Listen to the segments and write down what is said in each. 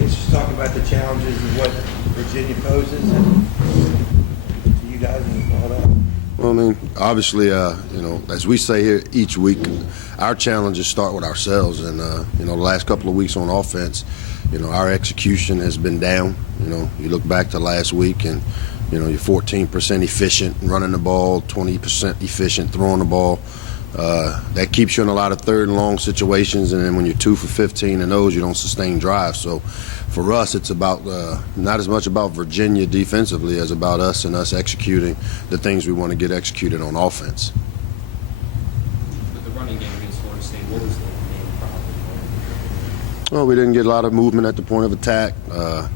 guess just talk about the challenges of what Virginia poses and to you guys and all that. Well, I mean, obviously, as we say here each week, our challenges start with ourselves. And, the last couple of weeks on offense, our execution has been down. You look back to last week and, you're 14% efficient running the ball, 20% efficient throwing the ball. That keeps you in a lot of third and long situations, and then when you're 2 for 15 in those, you don't sustain drives. So for us, it's about not as much about Virginia defensively as about us and us executing the things we want to get executed on offense. With the running game against Florida State, what was the main problem? Well, we didn't get a lot of movement at the point of attack. I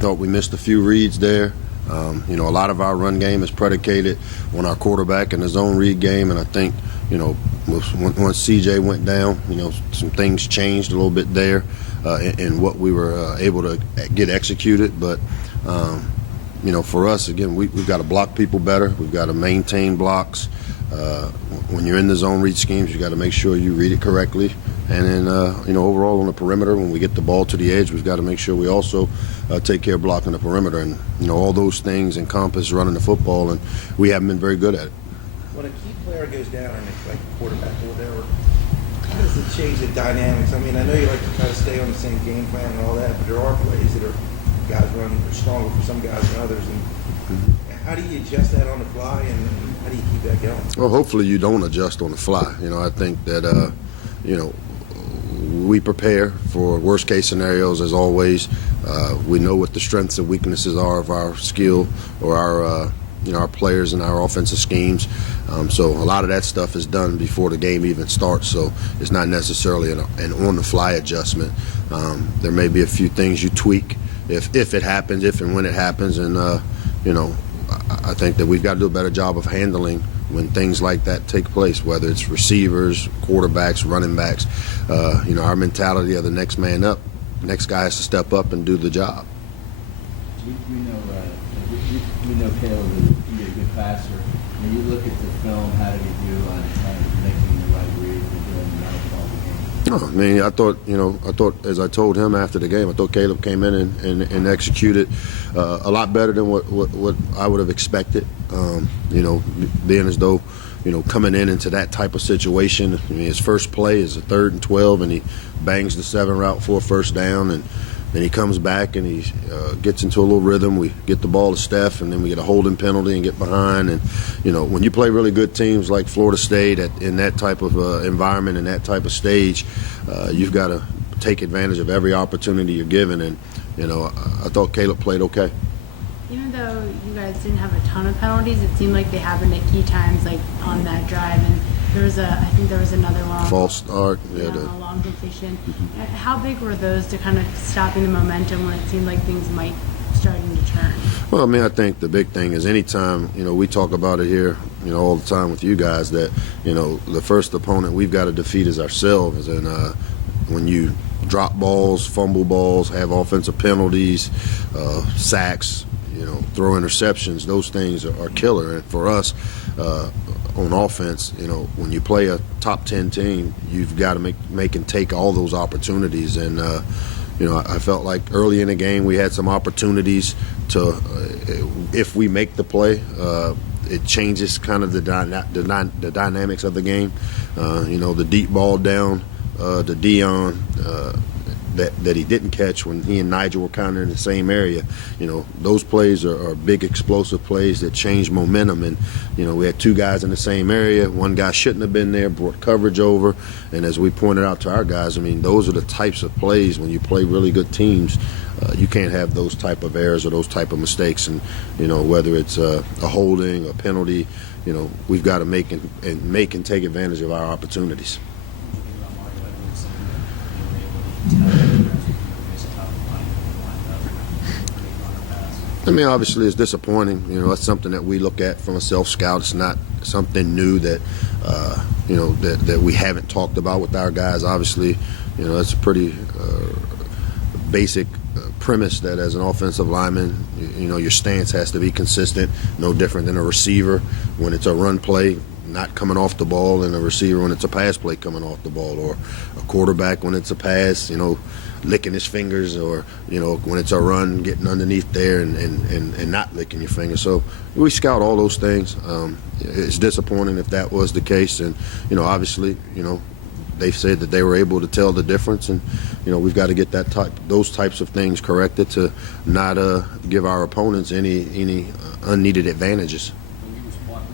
thought we missed a few reads there. A lot of our run game is predicated on our quarterback and his own read game, and I think, once CJ went down, some things changed a little bit there in what we were able to get executed. But, for us, again, we've got to block people better. We've got to maintain blocks. When you're in the zone read schemes, you got to make sure you read it correctly. And then, overall on the perimeter, when we get the ball to the edge, we've got to make sure we also take care of blocking the perimeter. And, all those things encompass running the football, and we haven't been very good at it. When a key player goes down, and it's like a quarterback or whatever, how does it change the dynamics? I mean, I know you like to try to stay on the same game plan and all that, but there are plays that guys run are stronger for some guys than others. And how do you adjust that on the fly, and how do you keep that going? Well, hopefully you don't adjust on the fly. I think that, we prepare for worst-case scenarios as always. We know what the strengths and weaknesses are of our skill or our players and our offensive schemes. So a lot of that stuff is done before the game even starts. So it's not necessarily an on-the-fly adjustment. There may be a few things you tweak if it happens, if and when it happens. And I think that we've got to do a better job of handling when things like that take place, whether it's receivers, quarterbacks, running backs. Our mentality of the next man up, next guy has to step up and do the job. We know Caleb is a good passer. When you look at the film, how did he do on kind of making the right reads and doing the right ball the game? I mean, I thought, as I told him after the game, I thought Caleb came in and executed a lot better than what I would have expected. Being as though, coming into that type of situation. I mean, his first play is a 3rd and 12, and he bangs the 7 route for a first down, and then he comes back and he gets into a little rhythm. We get the ball to Steph, and then we get a holding penalty and get behind. And, when you play really good teams like Florida State in that type of environment and that type of stage, you've got to take advantage of every opportunity you're given. And, I thought Caleb played okay. Even though you guys didn't have a ton of penalties, it seemed like they happened at key times, like on that drive. And I think there was another one. False start. A long completion. How big were those to kind of stopping the momentum when it seemed like things might starting to turn? Well, I mean, I think the big thing is anytime, we talk about it here, all the time with you guys that, the first opponent we've got to defeat is ourselves. And when you drop balls, fumble balls, have offensive penalties, sacks, throw interceptions, those things are killer. And for us, on offense, when you play a top 10 team, you've got to make and take all those opportunities. And, I felt like early in the game we had some opportunities to, if we make the play, it changes kind of the dynamics of the game. The deep ball down to Dion, that he didn't catch when he and Nigel were kind of in the same area. Those plays are big explosive plays that change momentum. And, we had 2 guys in the same area. One guy shouldn't have been there, brought coverage over. And as we pointed out to our guys, I mean, those are the types of plays when you play really good teams. You can't have those type of errors or those type of mistakes. And, whether it's a holding, a penalty, we've got to make and take advantage of our opportunities. I mean, obviously it's disappointing. That's something that we look at from a self-scout. It's not something new that, that we haven't talked about with our guys. Obviously, that's a pretty basic premise that as an offensive lineman, your stance has to be consistent, no different than a receiver. When it's a run play, not coming off the ball, and a receiver when it's a pass play coming off the ball, or a quarterback when it's a pass, licking his fingers, or when it's a run, getting underneath there and not licking your fingers. So we scout all those things. It's disappointing if that was the case, and obviously they said that they were able to tell the difference, and we've got to get those types of things corrected to not give our opponents any unneeded advantages. When we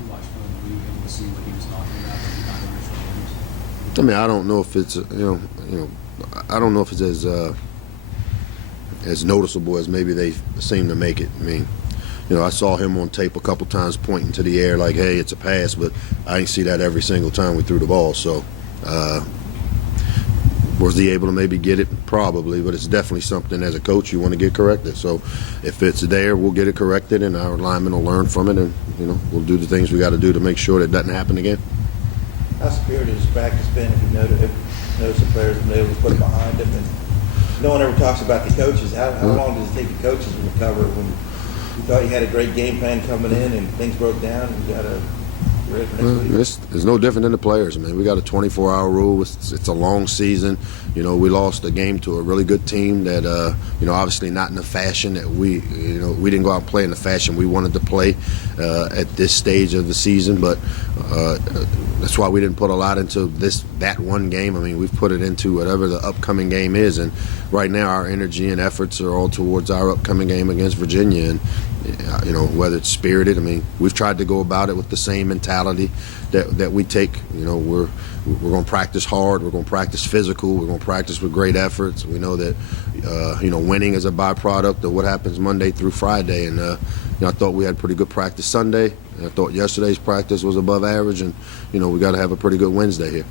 watched film, were you able to see what he was talking about? Did you kind of understand? I mean, I don't know if it's I don't know if it's as noticeable as maybe they seem to make it. I mean, I saw him on tape a couple times pointing to the air like, "Hey, it's a pass," but I didn't see that every single time we threw the ball. So, was he able to maybe get it? Probably, but it's definitely something as a coach you want to get corrected. So, if it's there, we'll get it corrected, and our linemen will learn from it, and we'll do the things we got to do to make sure that doesn't happen again. How spirited has practice been? If you notice the players have been able to put it behind them, and no one ever talks about the coaches. How long does it take the coaches to recover when you thought you had a great game plan coming in and things broke down and you got to get ready for next week? It's no different than the players. I mean, we got a 24-hour rule. It's a long season. We lost a game to a really good team that, obviously not in the fashion that we didn't go out and play in the fashion we wanted to play at this stage of the season. But that's why we didn't put a lot into that one game. I mean, we've put it into whatever the upcoming game is. And right now our energy and efforts are all towards our upcoming game against Virginia. And, whether it's spirited, I mean, we've tried to go about it with the same mentality that we take. We're going to practice hard. We're going to practice physical. We're going to practice with great efforts. We know that, winning is a byproduct of what happens Monday through Friday. And, I thought we had pretty good practice Sunday. And I thought yesterday's practice was above average. And, we got to have a pretty good Wednesday here.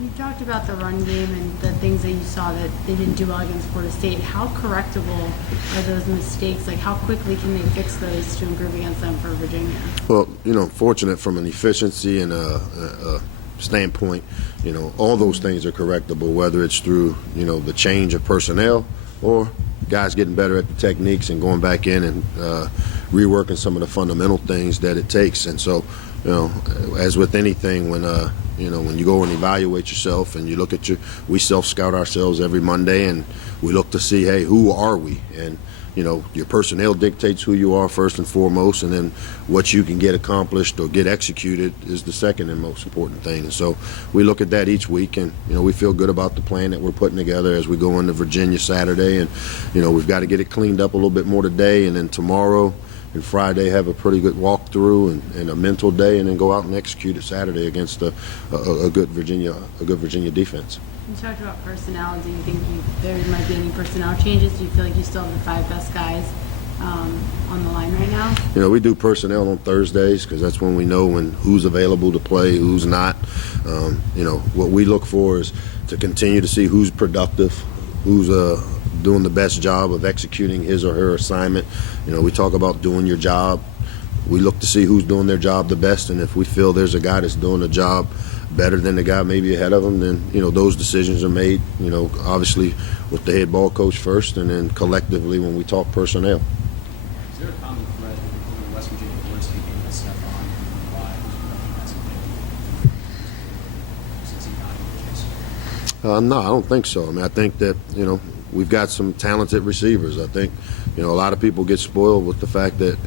You talked about the run game and the things that you saw that they didn't do well against Florida State. How correctable are those mistakes? Like, how quickly can they fix those to improve against them for Virginia? Well, fortunate from an efficiency and a standpoint, all those things are correctable, whether it's through, the change of personnel or guys getting better at the techniques and going back in and reworking some of the fundamental things that it takes. And so, as with anything, when you go and evaluate yourself and you look at we self-scout ourselves every Monday, and we look to see, hey, who are we? And, your personnel dictates who you are first and foremost, and then what you can get accomplished or get executed is the second and most important thing. And so we look at that each week, and, we feel good about the plan that we're putting together as we go into Virginia Saturday. And, we've got to get it cleaned up a little bit more today, and then tomorrow and Friday have a pretty good walkthrough and a mental day, and then go out and execute it Saturday against a good Virginia defense. You talked about personnel. Do you think there might be any personnel changes? Do you feel like you still have the 5 best guys on the line right now? We do personnel on Thursdays because that's when we know who's available to play, who's not. What we look for is to continue to see who's productive, who's doing the best job of executing his or her assignment. We talk about doing your job. We look to see who's doing their job the best, and if we feel there's a guy that's doing the job better than the guy maybe ahead of him, then those decisions are made, obviously with the head ball coach first, and then collectively when we talk personnel. Is there a common thread between West Virginia and Florida State game that Stephon and why has been since he got in the chase? No, I don't think so. I mean, I think that, we've got some talented receivers. I think, a lot of people get spoiled with the fact that,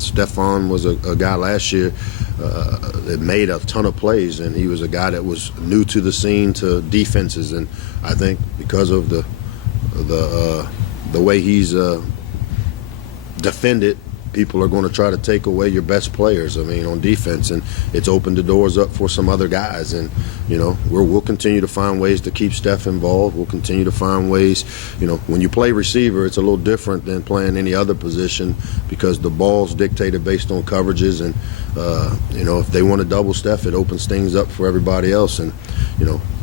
Stephon was a guy last year that made a ton of plays, and he was a guy that was new to the scene, to defenses. And I think because of the way he's defended, people are going to try to take away your best players, on defense, and it's opened the doors up for some other guys. And, we'll continue to find ways to keep Steph involved. We'll continue to find ways, when you play receiver, it's a little different than playing any other position because the ball's dictated based on coverages. And, if they want to double Steph, it opens things up for everybody else. And,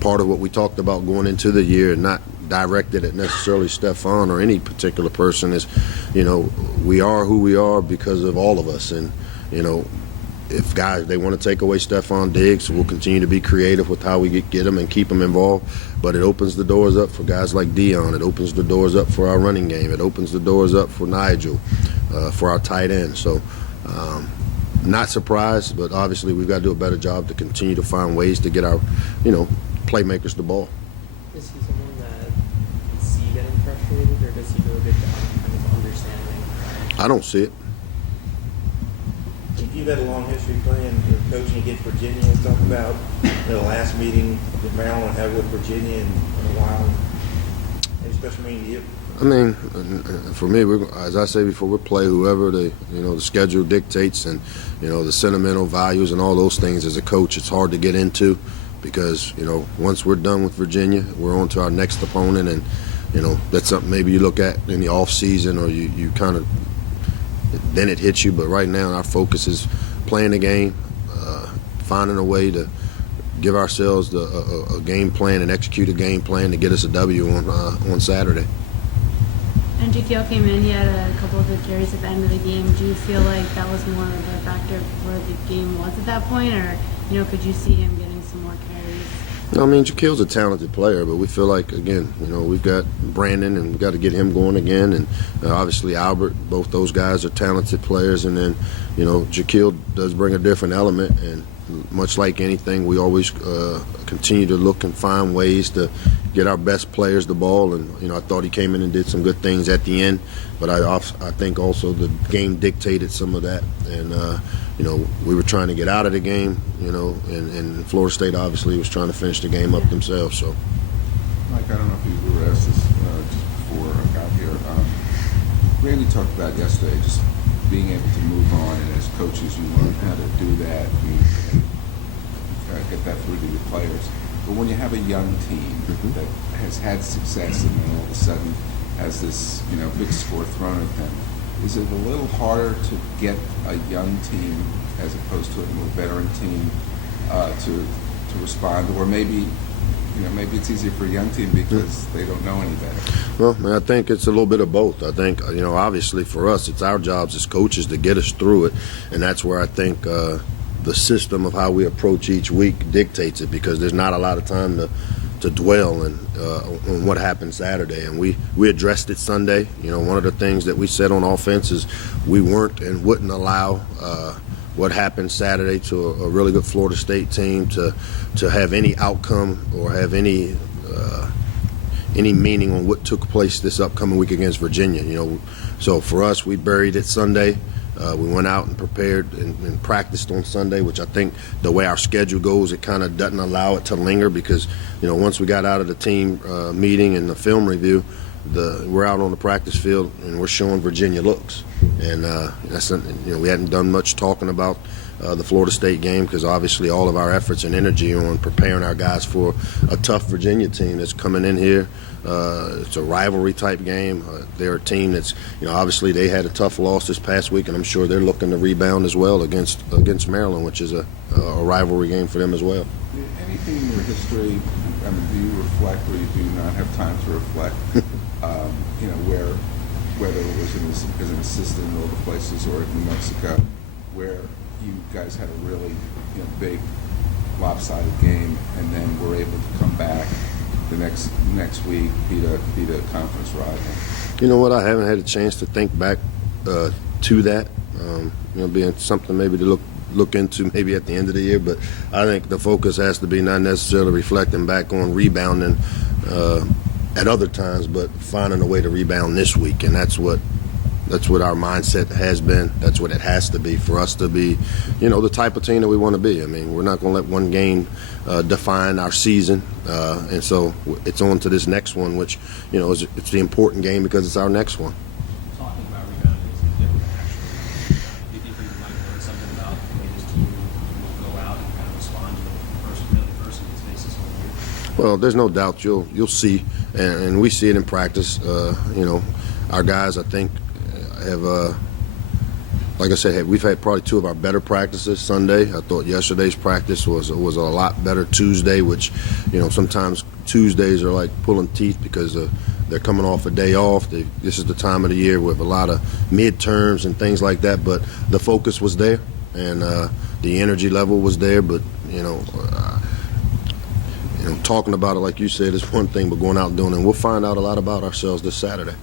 part of what we talked about going into the year, not directed at necessarily Stephon or any particular person, is, we are who we are because of all of us. And, if guys, they want to take away Stephon Diggs, we'll continue to be creative with how we get them and keep them involved. But it opens the doors up for guys like Dion. It opens the doors up for our running game. It opens the doors up for Nigel, for our tight end. So, not surprised, but obviously we've got to do a better job to continue to find ways to get our, playmakers the ball. Is he someone that you see getting frustrated, or does he do a good job kind of understanding? I don't see it. If you've had a long history playing, coaching against Virginia, talk about the last meeting that Maryland had with Virginia in a while, and especially meaning to you. I mean, for me, as I say before, we play whoever the schedule dictates, and the sentimental values and all those things. As a coach, it's hard to get into because once we're done with Virginia, we're on to our next opponent, and that's something maybe you look at in the off season, or you kind of then it hits you. But right now, our focus is playing the game, finding a way to give ourselves a game plan and execute a game plan to get us a W on Saturday. And Jaquil came in, he had a couple of good carries at the end of the game. Do you feel like that was more of a factor of where the game was at that point, or could you see him getting some more carries? No, I mean, Jaquil's a talented player, but we feel like, again, we've got Brandon, and we've got to get him going again, and obviously Albert. Both those guys are talented players, and then Jaquil does bring a different element, and much like anything, we always continue to look and find ways to get our best players the ball. And I thought he came in and did some good things at the end, but I think also the game dictated some of that. And we were trying to get out of the game, and Florida State obviously was trying to finish the game up themselves. So, Mike, I don't know if you were asked this just before I got here. Randy talked about yesterday just being able to move on, and as coaches, you learn how to do that and get that through to your players. But when you have a young team that has had success and then all of a sudden has this, big score thrown at them, is it a little harder to get a young team as opposed to a more veteran team to respond? Or maybe it's easier for a young team because they don't know any better. Well, I think it's a little bit of both. I think, obviously for us, it's our jobs as coaches to get us through it, and that's where I think the system of how we approach each week dictates it, because there's not a lot of time to dwell on what happened Saturday. And we addressed it Sunday. One of the things that we said on offense is we weren't and wouldn't allow what happened Saturday to a really good Florida State team to have any outcome or have any meaning on what took place this upcoming week against Virginia. So for us, we buried it Sunday. We went out and prepared and practiced on Sunday, which I think the way our schedule goes, it kind of doesn't allow it to linger, because once we got out of the team meeting and the film review, we're out on the practice field and we're showing Virginia looks, and that's we hadn't done much talking about the Florida State game, because obviously all of our efforts and energy are on preparing our guys for a tough Virginia team that's coming in here. It's a rivalry type game. They're a team that's, obviously they had a tough loss this past week, and I'm sure they're looking to rebound as well against Maryland, which is a rivalry game for them as well. Anything in your history, do you reflect, or you do not have time to reflect, whether it was as an assistant in all the places or at New Mexico, where you guys had a really big lopsided game and then were able to come back the next week, beat a conference rival? You know what? I haven't had a chance to think back to that. Being something maybe to look into maybe at the end of the year. But I think the focus has to be not necessarily reflecting back on rebounding at other times, but finding a way to rebound this week, and that's what our mindset has been. That's what it has to be for us to be, the type of team that we want to be. I mean, we're not going to let one game define our season, and so it's on to this next one, which, it's the important game because it's our next one. Talking about rebounding is different, actually. Do you think we might learn something about the way this team will go out and kind of respond to the person who's faces all year? Well, there's no doubt you'll see, and we see it in practice. Our guys, I think, have, like I said, we've had probably two of our better practices Sunday. I thought yesterday's practice was a lot better. Tuesday, which, sometimes Tuesdays are like pulling teeth because they're coming off a day off. This is the time of the year with a lot of midterms and things like that. But the focus was there, and the energy level was there. But talking about it, like you said, is one thing, but going out and doing it. And we'll find out a lot about ourselves this Saturday.